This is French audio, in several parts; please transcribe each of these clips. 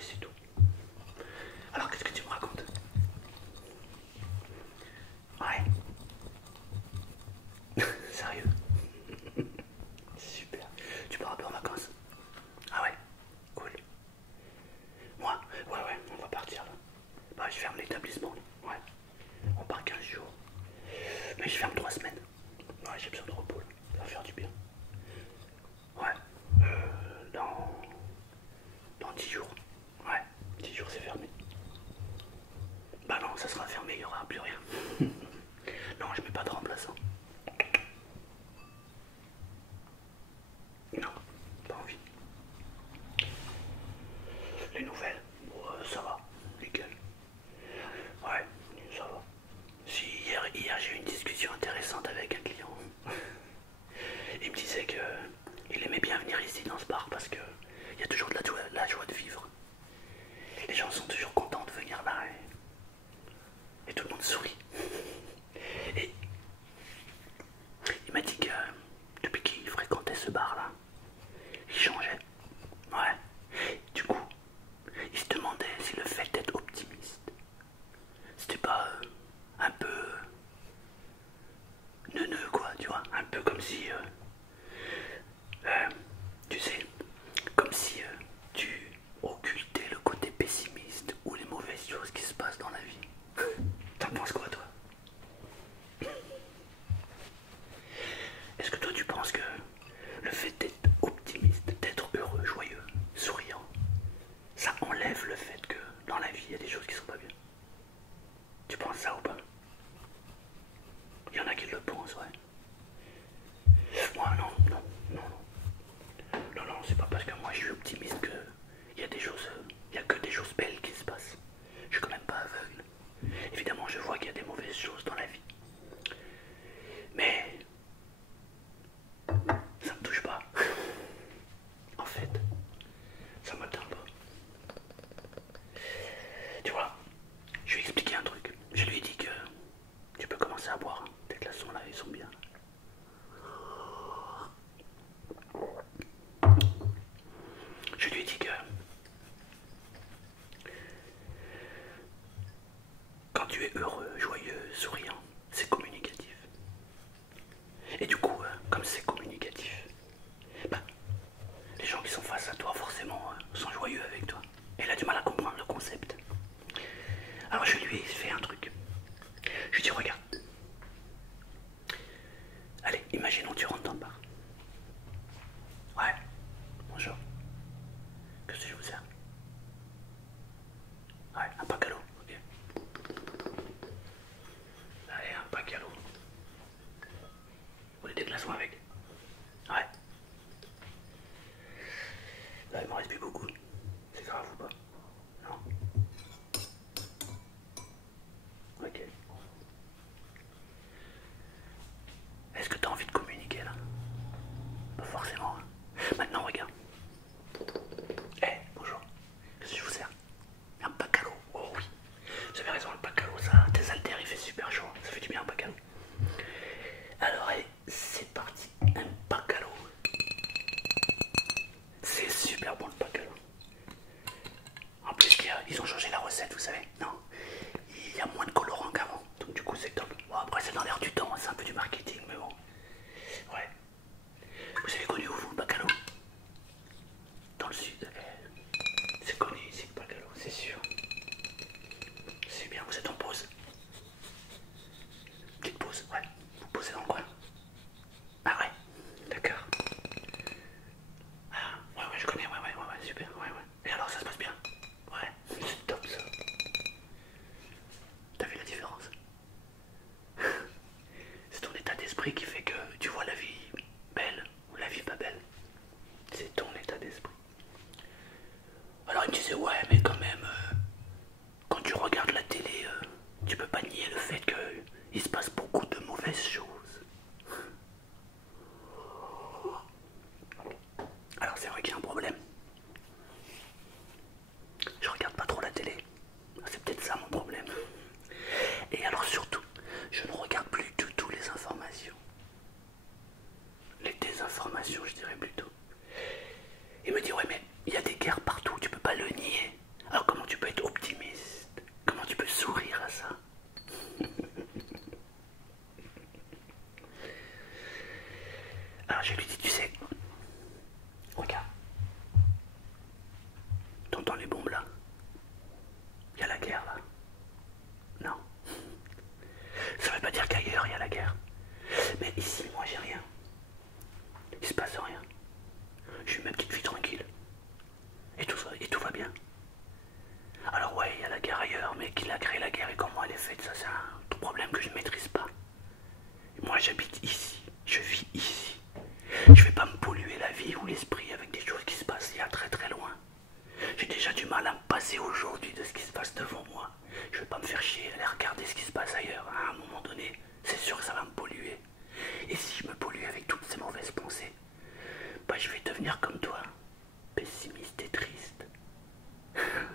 c'est tout. Alors, qu'est-ce que tu me racontes? Ouais. Sérieux? Super. Tu pars un peu en vacances? Ah ouais, cool. Moi? Ouais, ouais, on va partir là. Bah, je ferme l'établissement. Ouais. On part 15 jours. Mais je ferme 3 semaines. Ouais, j'ai besoin de repos là. Ça va faire du bien. Ouais. Dans 10 jours. Ouais, 10 jours c'est fermé. Bah non, ça sera fermé, il n'y aura plus rien. Non, je mets pas de remplaçant. Non, pas envie. Les nouvelles, ça va, nickel. Ouais, ça va. Si hier j'ai eu une discussion intéressante avec un client. Il me disait que il aimait bien venir ici dans ce bar parce que il y a toujours de la joie de vivre. Les gens sont toujours contents de venir là et tout le monde sourit. Et il m'a dit que depuis qu'il fréquentait ce bar-là, il changeait. Ouais. Du coup, il se demandait si le fait d'être optimiste, c'était pas un peu neuneux quoi, tu vois, un peu comme si, tu sais, comme si tu occultais le côté pessimiste ou les mauvaises choses qui se passent dans la vie. T'en penses quoi toi? Est-ce que toi tu penses que le fait d'être optimiste, d'être heureux, joyeux, souriant, ça enlève le fait que dans la vie il y a des choses qui sont pas bien? Tu penses ça ou pas? Il y en a qui le pensent, ouais. Moi non, non, non, non. Non, non, c'est pas parce que moi je suis optimiste que il y a des choses, il y a que des choses belles qui se passent. Je suis quand même pas aveugle. Évidemment, je vois qu'il y a des mauvaises choses dans la vie. Mais ça me touche pas. En fait, ça m'atteint pas. Tu vois, je lui ai expliqué un truc. Je lui ai dit que tu peux commencer à boire. Tes glaçons là, ils sont bien. Je lui ai dit que quand tu es heureux, joyeux, souriant, c'est communicatif. Et du coup, comme c'est communicatif, bah, les gens qui sont face à toi, forcément, sont joyeux avec toi. Elle a du mal à comprendre le concept. Alors je lui ai fait un truc. Je lui ai dit, regarde. Allez, imaginons tu rentres dans le bar. Ouais, bonjour. Qu'est-ce que je vous sers? Ouais, un pack à l'eau, ok. Allez, un pack à l'eau. Vous voulez des glaçons avec? Ouais. Là, il m'en reste plus beaucoup. C'est grave ou pas? Non. Alors je lui dis, tu sais, regarde, t'entends les bombes là? Il y a la guerre là. Non. Ça veut pas dire qu'ailleurs il y a la guerre. Mais ici, moi j'ai rien. Il se passe rien. Je suis ma petite fille tranquille. Et tout va bien. Alors ouais, il y a la guerre ailleurs, mais qui a créé la guerre et comment elle est faite, ça c'est un problème que je ne maîtrise pas. Et moi j'habite ici, je vis ici. Je vais pas me polluer la vie ou l'esprit avec des choses qui se passent il y a très très loin. J'ai déjà du mal à me passer aujourd'hui de ce qui se passe devant moi. Je vais pas me faire chier à aller regarder ce qui se passe ailleurs. À un moment donné, c'est sûr que ça va me polluer. Et si je me pollue avec toutes ces mauvaises pensées, bah je vais devenir comme toi, pessimiste et triste.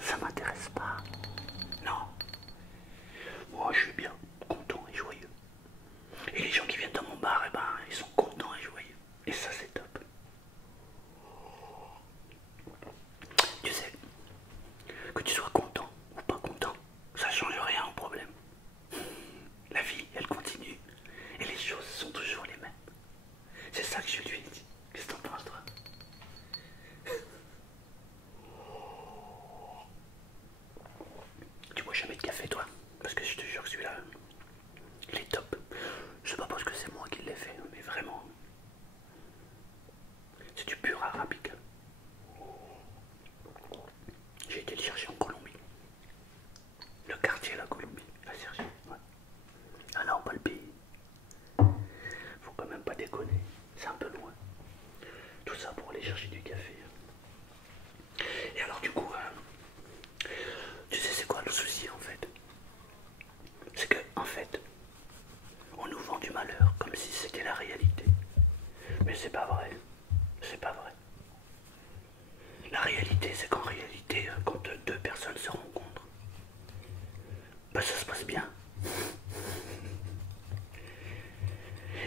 Ça m'intéresse pas. Non. Moi je suis bien, content et joyeux. Et les gens qui viennent dans mon bar, eh ben, ils sont contents et joyeux. Et ça c'est top. Tu sais, que tu sois content ou pas content, ça change rien au problème. La vie, elle continue. Et les choses sont toujours les mêmes. C'est ça que je lui ai dit. Qu'est-ce que t'en penses, toi? Tu bois jamais de café, toi? Parce que je te jure que celui-là, il est top. Je sais pas parce que c'est moi qui l'ai fait, mais vraiment. C'est du pur arabica. J'ai été le chercher en Colombie. Le quartier, la Colombie. La chercher, ouais. Ah non, pas le pays. Faut quand même pas déconner. C'est un peu loin. Tout ça pour aller chercher du café. Et alors du coup, tu sais c'est quoi le souci en fait? C'est que en fait, on nous vend du malheur comme si c'était la réalité. Mais c'est pas vrai. C'est pas vrai. La réalité, c'est qu'en réalité, quand deux personnes se rencontrent, bah ça se passe bien.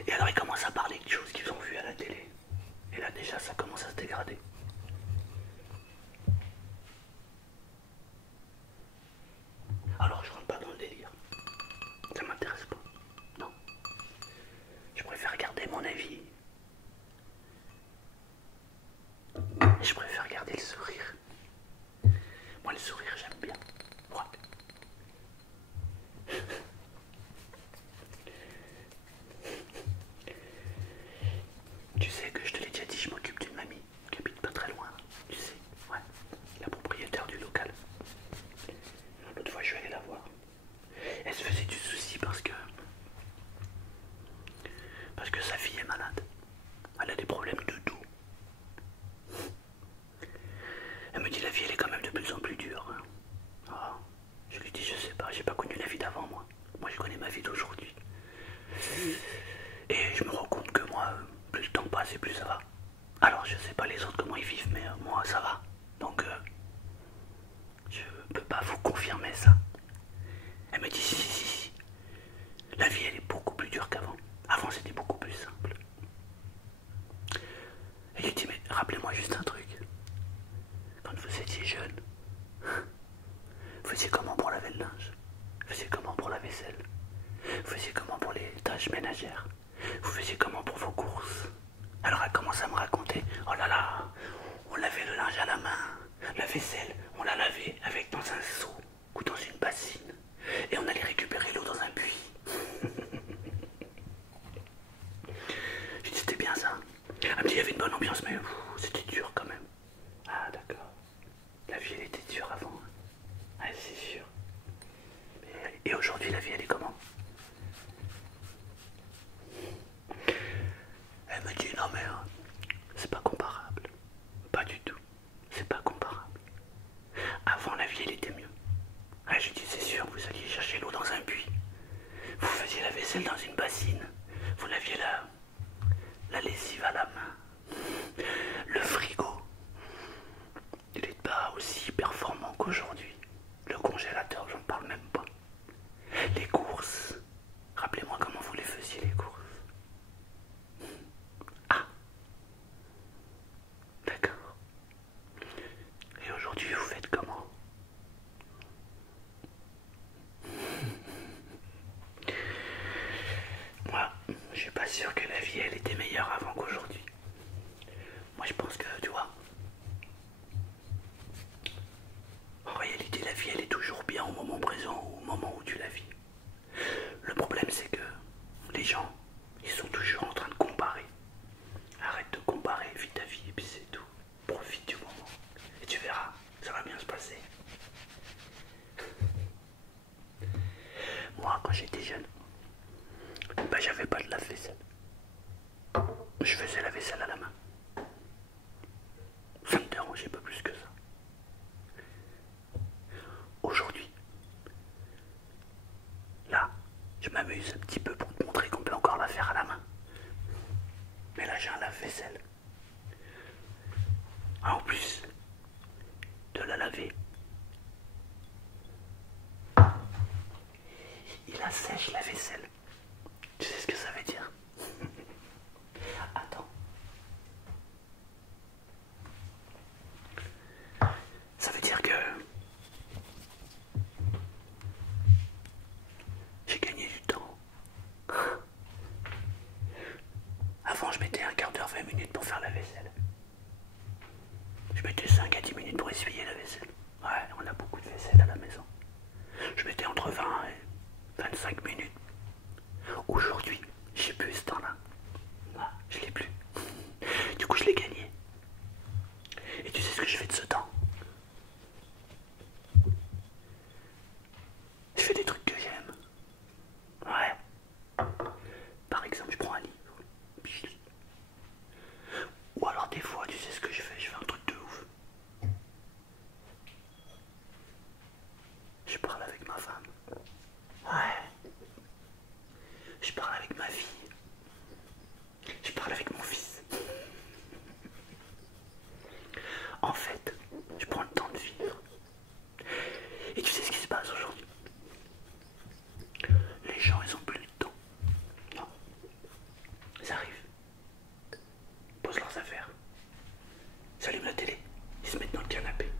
Et alors ils commencent à parler de choses qu'ils ont vues à la télé. Et là déjà ça commence à se dégrader. Alors je rentre pas dans le délire. Ça m'intéresse pas. Non. Je préfère garder mon avis. Je préfère garder le sourire. Moi le sourire j'aime bien. Ouais. Tu sais que je te l'ai déjà dit, je m'occupe d'une mamie qui habite pas très loin. Tu sais, ouais. La propriétaire du local. L'autre fois je suis allé la voir. Elle se faisait du souci parce que sa fille est malade. Elle a des problèmes de dos. Elle me dit la vie elle est quand même de plus en plus dure. Hein. Oh, je lui dis je sais pas, j'ai pas connu la vie d'avant moi. Moi je connais ma vie d'aujourd'hui. Et je me rends compte que moi, plus le temps passe et plus ça va. Alors je sais pas les autres comment ils vivent, mais moi ça va. Donc je peux pas vous confirmer ça. Elle me dit si. La vie elle est beaucoup plus dure qu'avant. Avant c'était beaucoup plus simple. Et je lui dis mais rappelez-moi juste un truc. Quand vous étiez jeune, vous faisiez comment pour laver le linge? Vous faisiez comment pour la vaisselle? Vous faisiez comment pour les tâches ménagères? Vous faisiez comment pour vos courses? Alors elle commence à me raconter, oh là là, on lavait le linge à la main, la vaisselle, on la lavait avec dans un seau ou dans une bassine, et on allait récupérer l'eau dans un puits. Je dis c'était bien ça. Elle me dit il y avait une bonne ambiance, mais c'était dur quand même. Ah d'accord. La vie elle était dure avant. Ah c'est sûr. Et aujourd'hui la vie elle est comment? Elle me dit non mais c'est pas comparable. Pas du tout. C'est pas comparable. Avant la vie elle était mieux. Ah, je dis c'est sûr, vous alliez chercher l'eau dans un puits. Vous faisiez la vaisselle dans une bassine. Vous laviez la lessive à la main. Le frigo, il n'est pas aussi performant qu'aujourd'hui. Le congélateur, j'en parle même pas. Les courses, rappelez-moi comment vous les faisiez les courses. Ah, d'accord. Et aujourd'hui, vous faites comment? Moi, je suis pas sûr que la vie, elle était meilleure avant qu'aujourd'hui. je faisais la vaisselle à la main. Ça me dérangeait pas plus que ça. Aujourd'hui, là, je m'amuse un petit peu pour te montrer qu'on peut encore la faire à la main. Mais là, j'ai un lave-vaisselle. En plus de la laver, il assèche la vaisselle. Tu sais ce que ça veut dire? Attends. Ça veut dire que j'ai gagné du temps. Avant, je mettais un quart d'heure, 20 minutes pour faire la vaisselle. Je mettais 5 à 10 minutes pour essuyer la vaisselle. Ouais, on a beaucoup de vaisselle à la maison. Je mettais entre 20 et 25 minutes. Aujourd'hui, j'ai plus ce temps-là. Ah, je l'ai plus. Du coup, je l'ai gagné. Et tu sais ce que je fais de ce temps? Je fais des trucs que j'aime. Ouais. Par exemple, je prends un livre, puis je lis. Ou alors des fois, tu sais ce que je fais? Je fais un truc de ouf. Je parle avec ma femme. Ouais. Je parle avec ma fille. Je parle avec mon fils. En fait, je prends le temps de vivre. Et tu sais ce qui se passe aujourd'hui? Les gens, ils ont plus de temps. Non. Ils arrivent, posent leurs affaires, ils allument la télé, ils se mettent dans le canapé.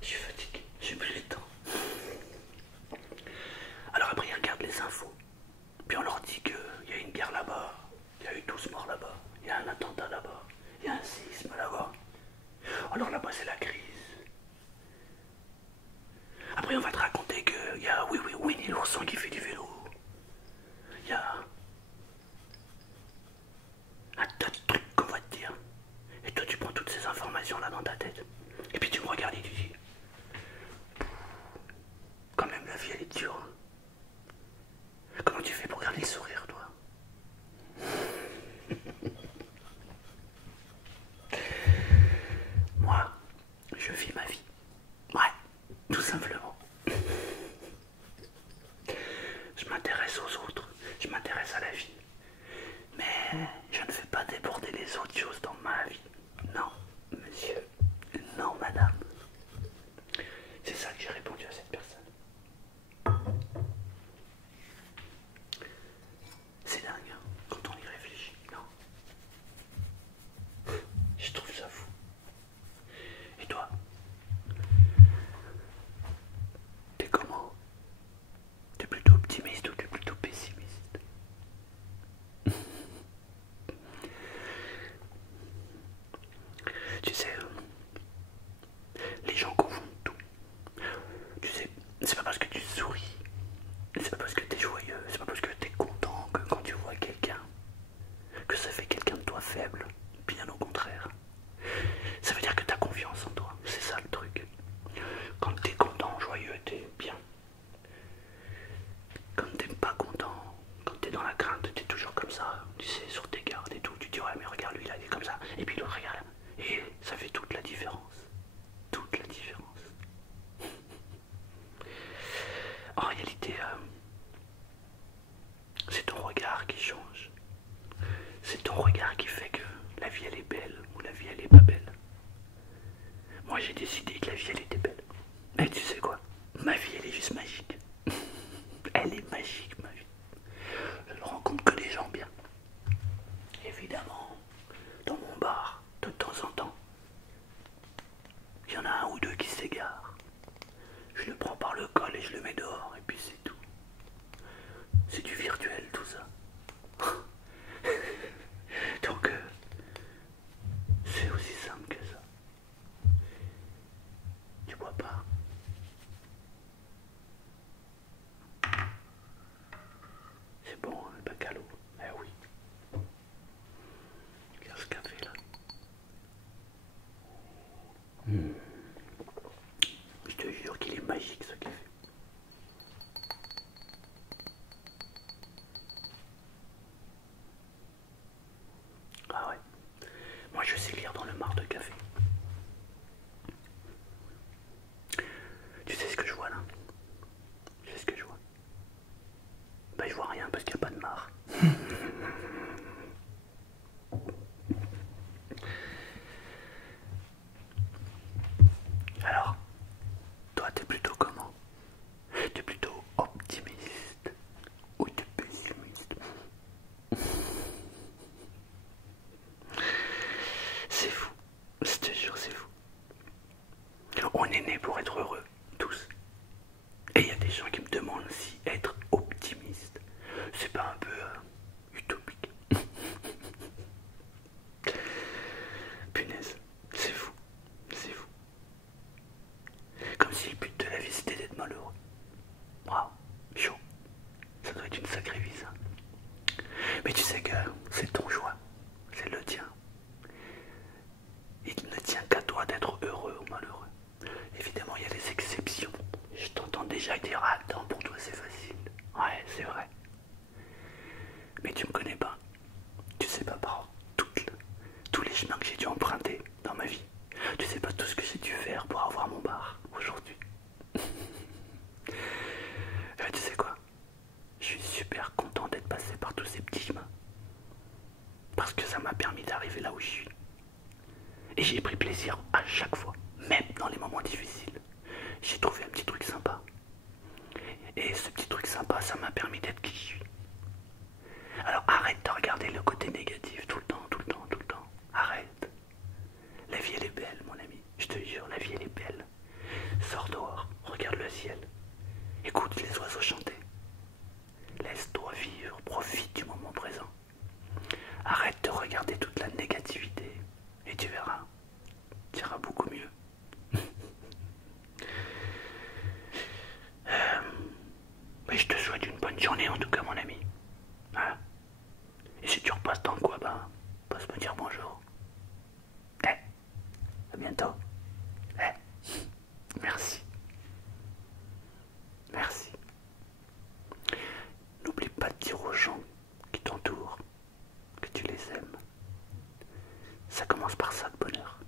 Je suis fatigué, j'ai plus le temps. Alors après, ils regardent les infos. Puis on leur dit qu'il y a une guerre là-bas, il y a eu 12 morts là-bas, il y a un attentat là-bas, il y a un séisme là-bas. Alors là-bas, c'est la crise. Après, on va te raconter qu'il y a Winnie l'ourson qui fait du vélo. Il y a un tas de trucs qu'on va te dire. Et toi, tu prends toutes ces informations-là dans ta tête. Et puis tu me regardes et tu dis, quand même, la vie, elle est dure. Comment tu fais pour garder le sourire, toi? Moi, je vis ma vie. Ouais, tout simplement. Je m'intéresse aux autres, je m'intéresse à la vie. Mais je ne fais pas déborder les autres choses dans ma vie. Non, monsieur. Non, madame. C'est ça que j'ai répondu à cette personne. C'est dingue, hein, quand on y réfléchit, non? Je trouve ça fou. Et toi? T'es comment? T'es plutôt optimiste ou t'es plutôt pessimiste? Tu sais, les gens confondent tout. Tu sais, c'est pas parce que tu souris, c'est pas parce que t'es joyeux, c'est pas parce que t'es content que quand tu vois quelqu'un, que ça fait quelqu'un de toi faible. Bien au contraire. Ça veut dire que t'as confiance en toi. C'est ça le truc. Quand t'es content, joyeux, t'es bien. Quand t'es pas content, quand t'es dans la crainte, t'es toujours comme ça, tu sais, sur tes gardes et tout. Tu te dis, ouais, mais regarde, lui, là, il est comme ça. Et puis l'autre, regarde. Et ça fait toute la différence. Toute la différence. En réalité, c'est ton regard qui change. C'est ton regard qui fait que la vie, elle est belle ou la vie, elle est pas belle. Moi, j'ai décidé que la vie, elle était belle. Et tu sais quoi? Ma vie, elle est juste magique. Elle est magique, ma vie. Je ne rencontre que des gens bien. Évidemment, dans mon bar, t'as punaise, c'est fou, c'est fou. Comme si le but de la vie c'était d'être malheureux. Waouh, chaud. Ça doit être une sacrée vie ça. Mais tu sais que c'est ton choix, c'est le tien. Il ne tient qu'à toi d'être heureux ou malheureux. Évidemment, il y a des exceptions. Je t'entends déjà dire attends, pour toi c'est facile. Ouais, c'est vrai. Mais tu me connais pas. Tu sais pas par tous les chemins que j'ai dû emprunter dans ma vie. Tu sais pas tout ce que j'ai dû faire pour avoir mon bar aujourd'hui. Tu sais quoi? Je suis super content d'être passé par tous ces petits chemins. Parce que ça m'a permis d'arriver là où je suis. Et j'ai pris plaisir à chaque fois, même dans les moments difficiles. J'ai trouvé un petit truc sympa. Et ce petit truc sympa, ça m'a permis d'être qui je suis. Alors arrête de regarder le côté négatif tout le temps, tout le temps, tout le temps. Arrête. La vie elle est belle, mon ami. Je te jure, la vie elle est belle. Sors dehors, regarde le ciel. Écoute les oiseaux chanter. Laisse-toi vivre, profite du moment présent. Arrête de regarder toute la négativité et tu verras, tu iras beaucoup mieux. Mais je te souhaite une bonne journée en tout cas, mon ami. Voilà. Et si tu repasses dans quoi, bah, passe me dire bonjour. À bientôt. Merci. Merci. N'oublie pas de dire aux gens qui t'entourent que tu les aimes. Ça commence par ça, le bonheur.